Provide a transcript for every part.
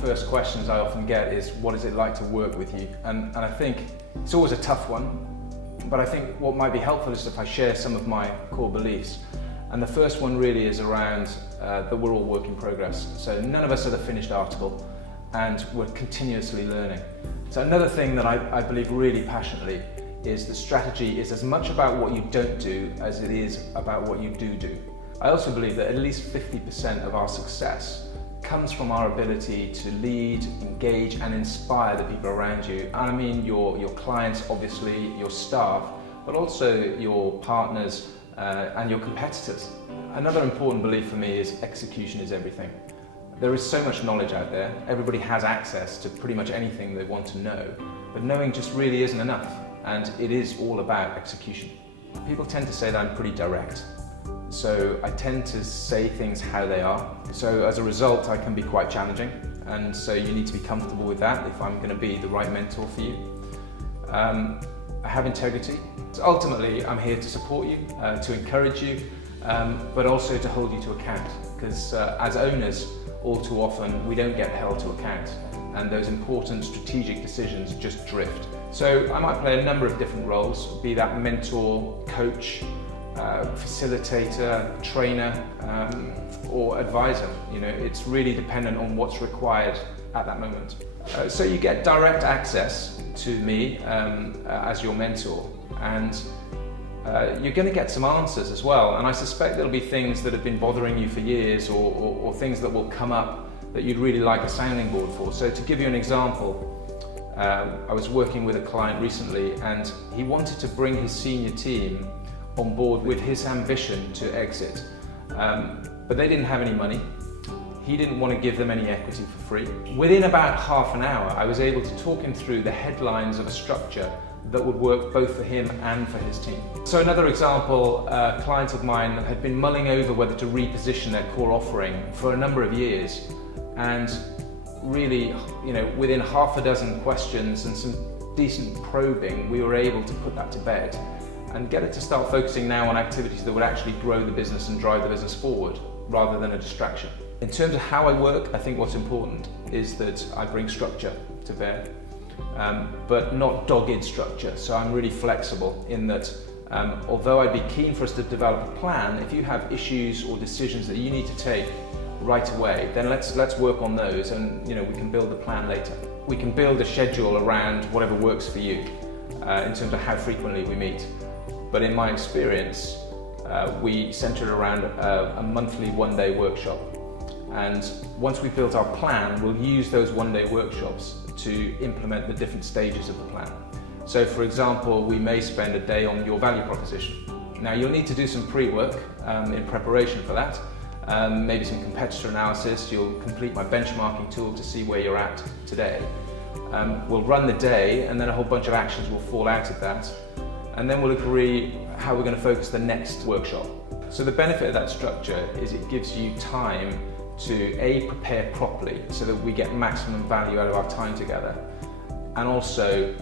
first questions I often get is, what is it like to work with you? And I think it's always a tough one, but I think what might be helpful is if I share some of my core beliefs. And the first one really is around that we're all work in progress. So none of us are the finished article, and we're continuously learning. So another thing that I believe really passionately is that strategy is as much about what you don't do as it is about what you do. I also believe that at least 50% of our success comes from our ability to lead, engage and inspire the people around you. And I mean your clients, obviously, your staff, but also your partners and your competitors. Another important belief for me is execution is everything. There is so much knowledge out there. Everybody has access to pretty much anything they want to know, but knowing just really isn't enough, and it is all about execution. People tend to say that I'm pretty direct. So I tend to say things how they are. So as a result, I can be quite challenging. And so you need to be comfortable with that if I'm going to be the right mentor for you. I have integrity. So ultimately, I'm here to support you, to encourage you, but also to hold you to account. Because as owners, all too often, we don't get held to account. And those important strategic decisions just drift. So I might play a number of different roles, be that mentor, coach, facilitator, trainer, or advisor. You know, it's really dependent on what's required at that moment. So you get direct access to me as your mentor, and you're going to get some answers as well. And I suspect there'll be things that have been bothering you for years, or things that will come up that you'd really like a sounding board for. So to give you an example, I was working with a client recently, and he wanted to bring his senior team on board with his ambition to exit, but they didn't have any money. He didn't want to give them any equity for free. Within about half an hour, I was able to talk him through the headlines of a structure that would work both for him and for his team. So another example, a client of mine had been mulling over whether to reposition their core offering for a number of years, and really, you know, within half a dozen questions and some decent probing, we were able to put that to bed and get it to start focusing now on activities that would actually grow the business and drive the business forward, rather than a distraction. In terms of how I work, I think what's important is that I bring structure to bear, but not dogged structure. So I'm really flexible in that, although I'd be keen for us to develop a plan, if you have issues or decisions that you need to take right away, then let's work on those, and you know, we can build the plan later. We can build a schedule around whatever works for you in terms of how frequently we meet. But in my experience, we centre it around a monthly one-day workshop. And once we've built our plan, we'll use those one-day workshops to implement the different stages of the plan. So for example, we may spend a day on your value proposition. Now you'll need to do some pre-work in preparation for that. Maybe some competitor analysis. You'll complete my benchmarking tool to see where you're at today. We'll run the day, and then a whole bunch of actions will fall out of that. And then we'll agree how we're going to focus the next workshop. So the benefit of that structure is it gives you time to prepare properly so that we get maximum value out of our time together. And also,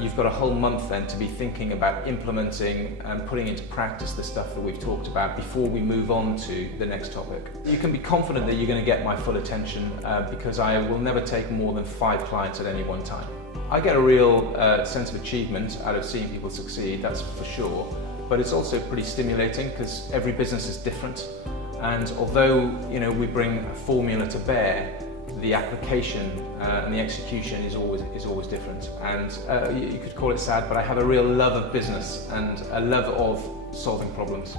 you've got a whole month then to be thinking about implementing and putting into practice the stuff that we've talked about before we move on to the next topic. You can be confident that you're going to get my full attention because I will never take more than 5 clients at any one time. I get a real sense of achievement out of seeing people succeed, that's for sure, but it's also pretty stimulating because every business is different, and although, you know, we bring a formula to bear, the application and the execution is always different. And you could call it sad, but I have a real love of business and a love of solving problems.